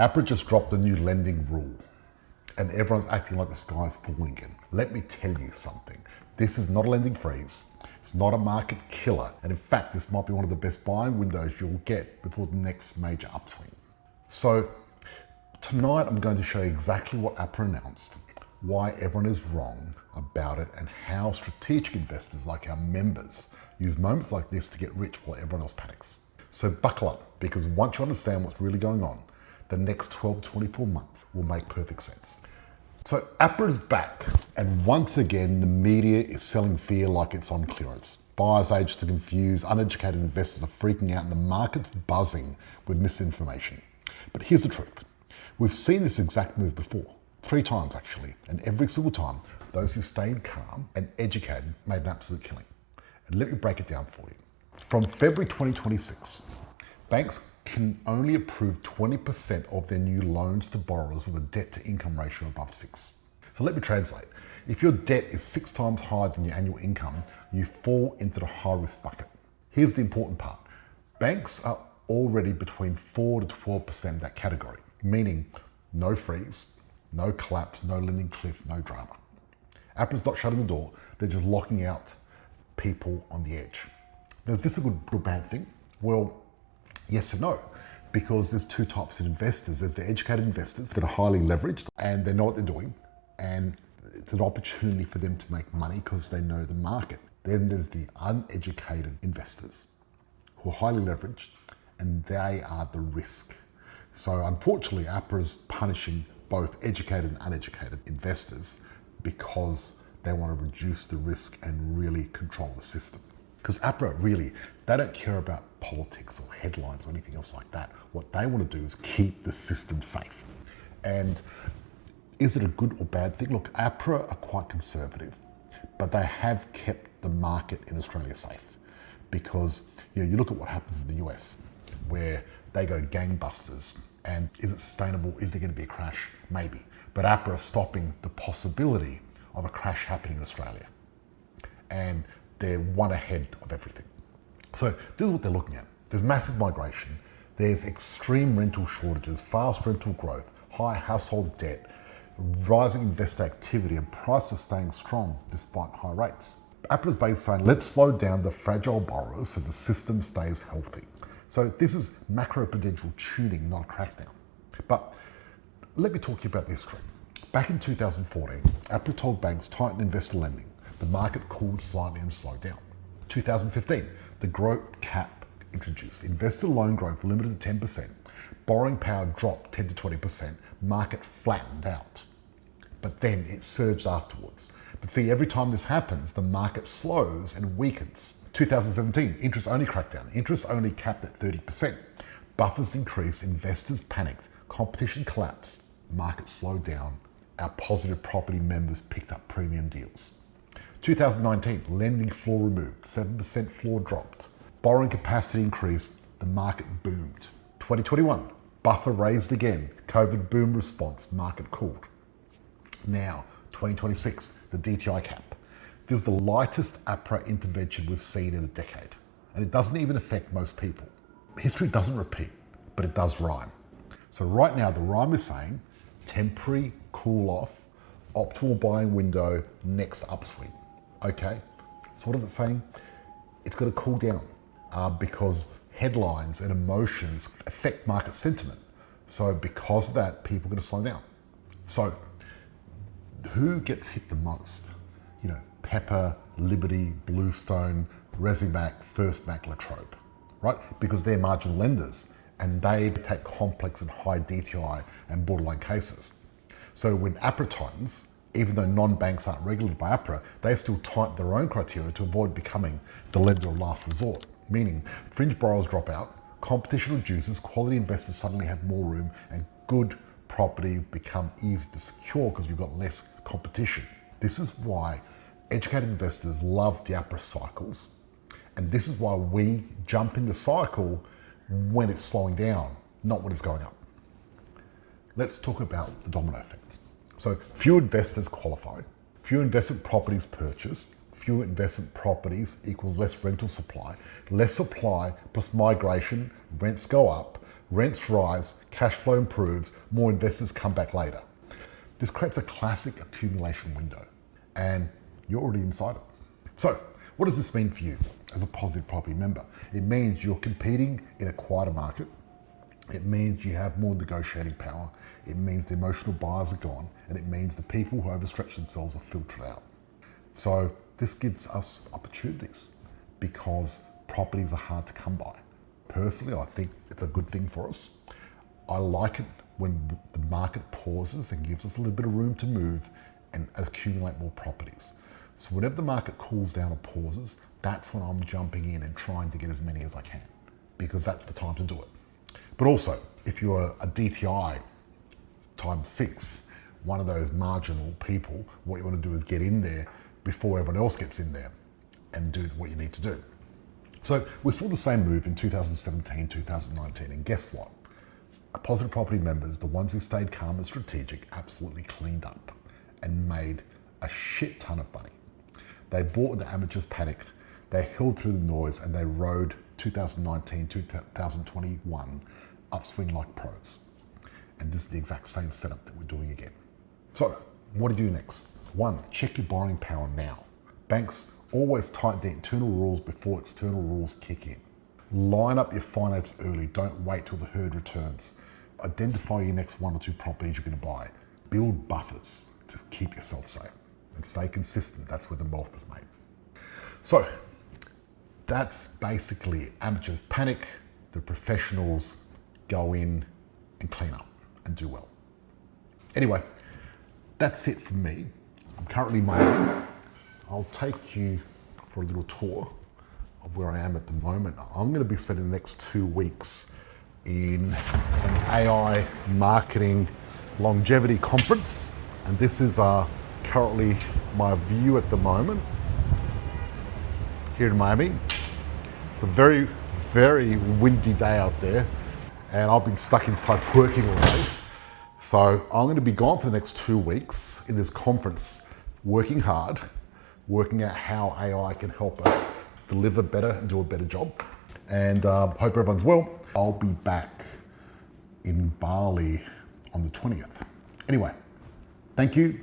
APRA just dropped a new lending rule and everyone's acting like the sky's falling again. Let me tell you something. This is not a lending freeze. It's not a market killer. And in fact, this might be one of the best buying windows you'll get before the next major upswing. So tonight I'm going to show you exactly what APRA announced, why everyone is wrong about it, and how strategic investors like our members use moments like this to get rich while everyone else panics. So buckle up, because once you understand what's really going on, the next 12 to 24 months will make perfect sense. So APRA is back, and once again, the media is selling fear like it's on clearance. Buyers agents are confused, uneducated investors are freaking out, and the market's buzzing with misinformation. But here's the truth. We've seen this exact move before, 3 times actually, and every single time, those who stayed calm and educated made an absolute killing. And let me break it down for you. From February 2026, banks can only approve 20% of their new loans to borrowers with a debt to income ratio above 6. So let me translate. If your debt is 6 times higher than your annual income, you fall into the high risk bucket. Here's the important part. Banks are already between 4 to 12% of that category, meaning no freeze, no collapse, no lending cliff, no drama. APRA's not shutting the door, they're just locking out people on the edge. Now, is this a good or bad thing? Well, yes and no, because there's 2 types of investors. There's the educated investors that are highly leveraged and they know what they're doing, and it's an opportunity for them to make money because they know the market. Then there's the uneducated investors who are highly leveraged, and they are the risk. So unfortunately, APRA is punishing both educated and uneducated investors because they want to reduce the risk and really control the system. Because APRA really, they don't care about politics or headlines or anything else like that. What they want to do is keep the system safe. And is it a good or bad thing? Look, APRA are quite conservative, but they have kept the market in Australia safe. Because you look at what happens in the US, where they go gangbusters, and is it sustainable? Is there going to be a crash? Maybe. But APRA are stopping the possibility of a crash happening in Australia. And they're one ahead of everything. So this is what they're looking at. There's massive migration. There's extreme rental shortages, fast rental growth, high household debt, rising investor activity, and prices staying strong despite high rates. APRA's basically saying, let's slow down the fragile borrowers so the system stays healthy. So this is macro-prudential tuning, not a crackdown. But let me talk to you about the history. Back in 2014, APRA told banks tighten investor lending. The market cooled slightly and slowed down. 2015, the growth cap introduced. Investor loan growth limited to 10%. Borrowing power dropped 10 to 20%. Market flattened out. But then it surged afterwards. But see, every time this happens, the market slows and weakens. 2017, interest only crackdown. Interest only capped at 30%. Buffers increased, investors panicked, competition collapsed, market slowed down. Our positive property members picked up premium deals. 2019, lending floor removed, 7% floor dropped. Borrowing capacity increased, the market boomed. 2021, buffer raised again, COVID boom response, market cooled. Now, 2026, the DTI cap. This is the lightest APRA intervention we've seen in a decade, and it doesn't even affect most people. History doesn't repeat, but it does rhyme. So right now, the rhyme is saying temporary cool off, optimal buying window, next upswing. Okay, so what is it saying? It's got to cool down because headlines and emotions affect market sentiment. So because of that, people are going to slow down. So who gets hit the most? Pepper, Liberty, Bluestone, Resimac, First Mac, Latrobe, right? Because they're marginal lenders and they take complex and high DTI and borderline cases. So when APRA tightens, even though non-banks aren't regulated by APRA, they still tighten their own criteria to avoid becoming the lender of last resort, meaning fringe borrowers drop out, competition reduces, quality investors suddenly have more room, and good property become easy to secure because you've got less competition. This is why educated investors love the APRA cycles, and this is why we jump in the cycle when it's slowing down, not when it's going up. Let's talk about the domino effect. So fewer investors qualify, fewer investment properties purchased, fewer investment properties equals less rental supply plus migration, rents go up, Rents rise, cash flow improves, more investors come back later. This creates a classic accumulation window, and you're already inside it. So, what does this mean for you as a positive property member? It means you're competing in a quieter market. It means you have more negotiating power. It means the emotional buyers are gone, and it means the people who overstretch themselves are filtered out. So this gives us opportunities because properties are hard to come by. Personally, I think it's a good thing for us. I like it when the market pauses and gives us a little bit of room to move and accumulate more properties. So whenever the market cools down or pauses, that's when I'm jumping in and trying to get as many as I can, because that's the time to do it. But also, if you're a DTI times 6, one of those marginal people, what you want to do is get in there before everyone else gets in there and do what you need to do. So we saw the same move in 2017, 2019, and guess what? Positive property members, the ones who stayed calm and strategic, absolutely cleaned up and made a shit ton of money. They bought when the amateurs panicked, they held through the noise, and they rode 2019, 2021 upswing like pros. And this is the exact same setup that we're doing again. So what do you do next? 1, check your borrowing power now. Banks always tighten the internal rules before external rules kick in. Line up your finance early. Don't wait till the herd returns. Identify your next 1 or 2 properties you're going to buy. Build buffers to keep yourself safe and stay consistent. That's where the wealth is made. So that's basically it. Amateurs panic, the professionals go in and clean up and do well. Anyway, that's it from me. I'm currently in Miami. I'll take you for a little tour of where I am at the moment. I'm going to be spending the next 2 weeks in an AI marketing longevity conference, and this is currently my view at the moment here in Miami. It's a very, very windy day out there, and I've been stuck inside working all day. So I'm going to be gone for the next 2 weeks in this conference, working hard, working out how AI can help us deliver better and do a better job. And hope everyone's well. I'll be back in Bali on the 20th. Anyway, thank you.